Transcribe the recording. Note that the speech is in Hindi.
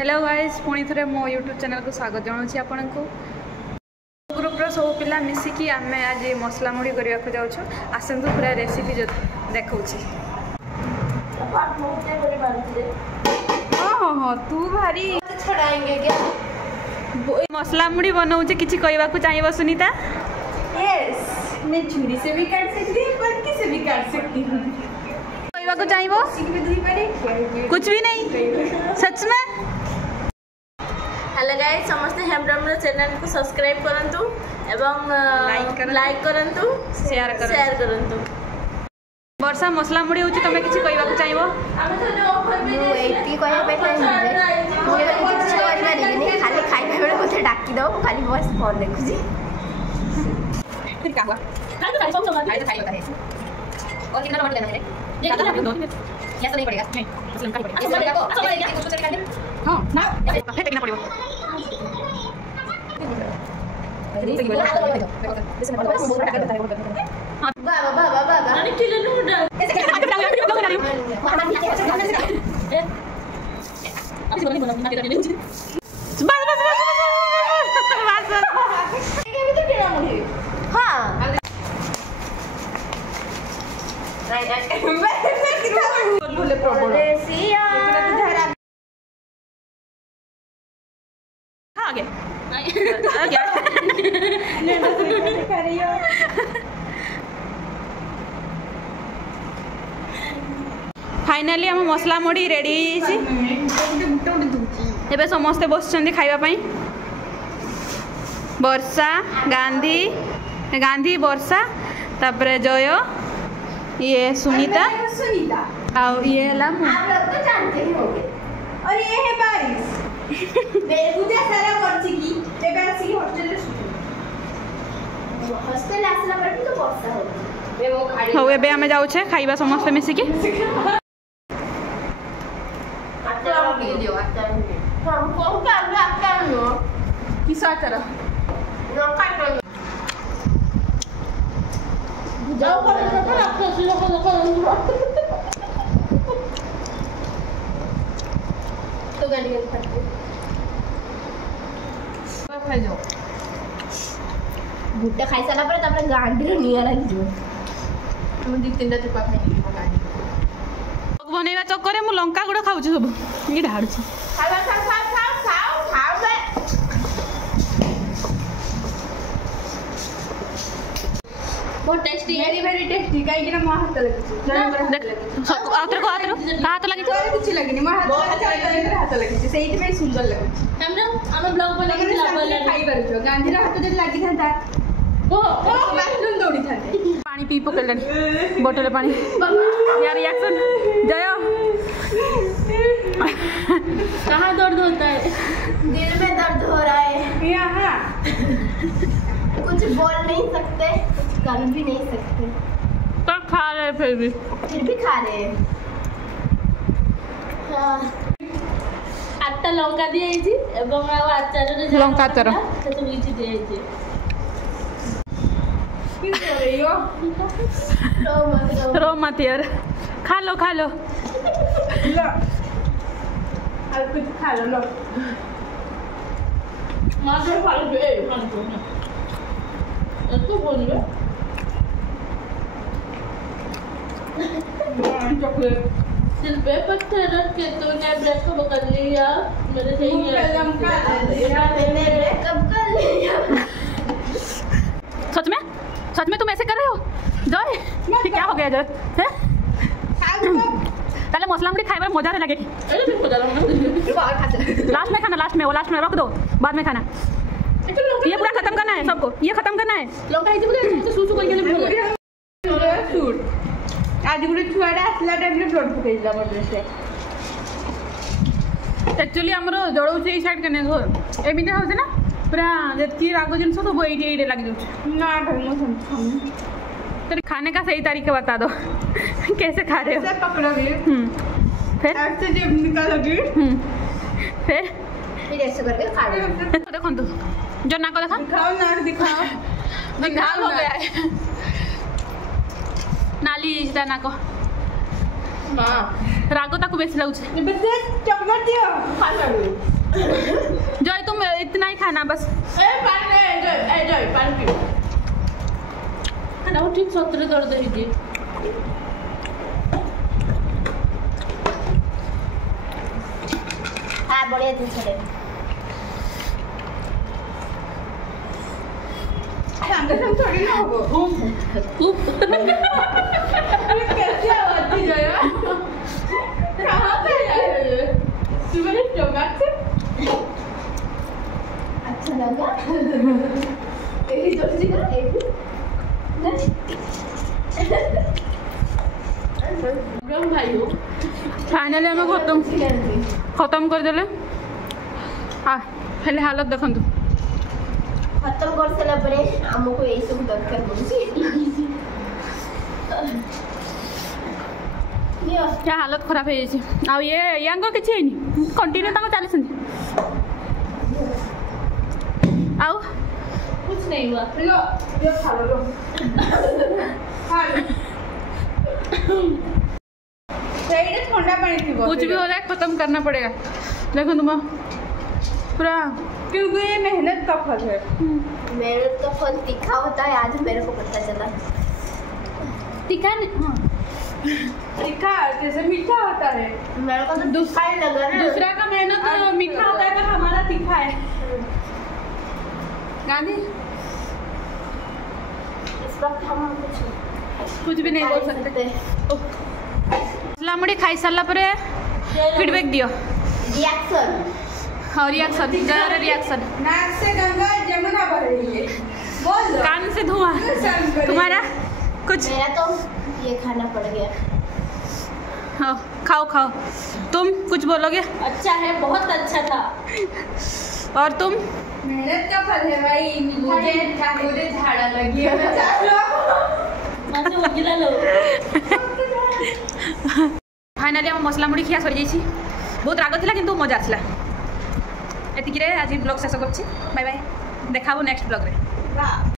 हेलो गाइस पुणी थे मो यूट्यूब चैनल को स्वागत जनाऊँ आपण को ग्रुप सब पिला मिसिकी आम आज मसला मुड़ी करने को जाऊँ आसतु पूरा रेसिपी जो देखा हाँ हाँ तू भारी छड़ाएंगे क्या मसला मुड़ी बनाऊे कि कहवाक चाहिए सुनीता यस मैं छुरी से भी काट सकती हूँ बर्की से भी काट सकती हूँ कहवाक चाहिए कुछ भी नहीं सच में। हेलो गाइस समस्ते हेमब्रह्म चैनल को सब्सक्राइब करंतु एवं लाइक करंतु शेयर करंतु। वर्षा मसला मुड़ी होची तमे किछि कहबाक चाहिबो हम तो जो ऑफर में जो एटी कहया पे मुझे किछि करना नहीं खाली खाइबा बेले कोथे डाकी दो खाली बस फोन देखु छी फिर का हुआ खाली तो सब सब खाली है और कितना टमाटर लेना है ये कितना दो या तो नहीं पड़ेगा नहीं मतलब का पड़ेगा अच्छा पड़ेगा कुछ तो निकाल दे हां ना फिर कितना पड़ेगा बाबा अरे किलो नूडल ऐसे फाइनाली आम मसला मुड़ी रेडी एबे समस्ते बस खाइबा वर्षा गांधी वर्षा तापरे जय ये सुनीता और ये आप लोग तो जानते ही होंगे और ये है बारिश मेरे पूजा सारा करछि की एबे आसी हॉस्टल रे हॉस्टल आसला पर तो वर्षा हो मैं वो खाड़ी हो एबे हमें जाउ छे खाइबा समस्त मिसी के आता वीडियो आता हम को आता नो किसा तरह नो काट जाओ पर आपको तो गाड़ी खाइ जाओ भुट्टा खाई सारा पर तापर गांडी निया लागि जो हम दी तीनटा चुपा खाइ गांडी बनैबा चक्कर मु लंका गुड़ खाउ सब ये ढाडु छी खाओ बे बहुत टेस्टी वेरी टेस्टी काई कि ना मो हाथ लगी देख आतर को हाथ लगी कुछ लगी मो हाथ लगी सेही में सुंदर लगी हम ब्लॉग बने खाई परछो गांधी रा हाथ जे लगी था ओ बाथरूम दौड़ी था पानी पी पकड़ बोतल पानी यार रिएक्शन जय कहाँ दर्द होता है दिल में दर्द हो रहा है यहाँ कुछ बोल नहीं सकते कुछ कर भी नहीं सकते तो खा रहे फिर भी खा रहे हैं आठटा लंका दिए एवं आचार लंका आचार रो मत यार खा लो और कुछ खा लो मात्र खा लो इसको बोलिए चॉकलेट दिल पे पत्थर रख के तूने ब्रेकअप कर लिया मेरे से मैंने ब्रेकअप कर लिया सच में तुम ऐसे कर रहे हो जय क्या हो गया जय ताले मसला मुड़ी खाइबा मजा लगे लास्ट में रख दो बाद में खाना ये पूरा खत्म करना है सबको ये खत्म करना है आज गुटे छुआटा आसला टाइम रे ब्लड पकेइला मोर से एक्चुअली हमर जळौचे ई साइड कने एमिते होছে ना पूरा जेती रागो जिन सब एडी लग जाउछ ना ढंग तेरे खाने का सही तरीका बता दो कैसे खा रहे हो ऐसे पकड़ोगे फिर ऐसे जब निकालोगे फिर ऐसे करके खा लो देखो तो जो नाक दिखाओ नाक दिखाओ हो गया है नाली नाक राग ताको बेसी लगुच चॉकलेट दियो जय तुम इतना ही खाना बस पानी पियो खाना ठीक सतरे दर्द है हाँ बढ़िया दिन चले थोड़ी ना होगो कैसे आवाज दी जाए कहाँ पे आए तुम्हारे टोमेटो अच्छा लगा तेरी जोशी कर भाई हो फाइनली हमें खत्म कर देले हेले हालत देखंतु खत्म कर सारा परे हमको यही सब दरकार पड़ुसी क्या हालत खराब है जाइए आ ये यांग किसी है कंटिन्यू तक चली आउ कुछ नहीं हुआ ये खा लो ठंडा पानी थी कुछ भी हो जाए खत्म करना पड़ेगा देखो तुम पूरा क्योंकि ये मेहनत का फल है मेहनत का फल तीखा होता है आज मेरे को पता चला तीखा तीखा जैसे मीठा होता है मेरे को तो दूसरा ही लगा ना दूसरा का मेहनत मीठा होता है पर हमारा तीखा है गांधी इस वक्त हम कुछ भी नहीं बोल सकते मुड़ी खाई सारा पर फीडबैक दियो रिएक्शन और रिएक्शन जरा रिएक्शन नाक से गंगा जमुना बह रही है बोल दो कान से धुआं तुम्हारा कुछ मेरा तो ये खाना पड़ गया हाँ खाओ खाओ तुम कुछ बोलोगे अच्छा है बहुत अच्छा था और तुम मेहनत का फल है भाई मुझे झाड़ा लगी है फाइनाली हम मसला मुड़ी खिया सरी जाइए बहुत राग था किंतु मजा आसला एतिक आज ब्लॉग शेष कर बाय बाय देखा नेक्स्ट ब्लॉग रे।